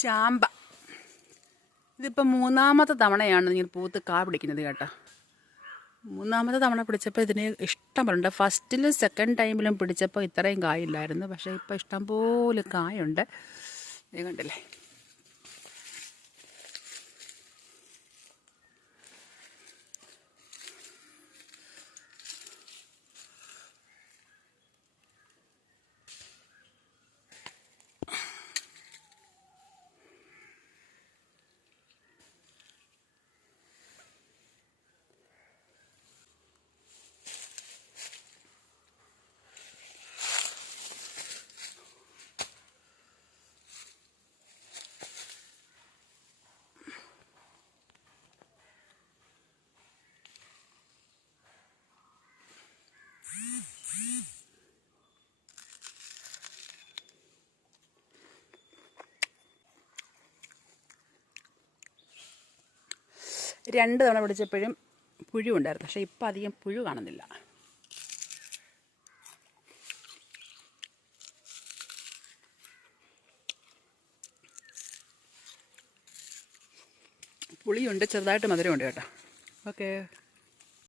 ചാമ്പ ഇതിപ്പോൾ മൂന്നാമത്തെ തവണയാണ് ഇങ്ങനെ പൂത്ത് കാ പിടിക്കുന്നത് കേട്ടോ. മൂന്നാമത്തെ തവണ പിടിച്ചപ്പോൾ ഇതിന് ഇഷ്ടമുണ്ട്. ഫസ്റ്റിലും സെക്കൻഡ് ടൈമിലും പിടിച്ചപ്പോൾ ഇത്രയും കായില്ലായിരുന്നു. പക്ഷേ ഇപ്പോൾ ഇഷ്ടംപോലെ കായുണ്ട്. ഇത് കണ്ടില്ലേ. രണ്ട് തവണ പിടിച്ചപ്പോഴും പുഴു ഉണ്ടായിരുന്നു. പക്ഷേ ഇപ്പം അധികം പുഴു കാണുന്നില്ല. പുളിയുണ്ട്, ചെറുതായിട്ട് മധുരമുണ്ട് കേട്ടോ. ഓക്കേ.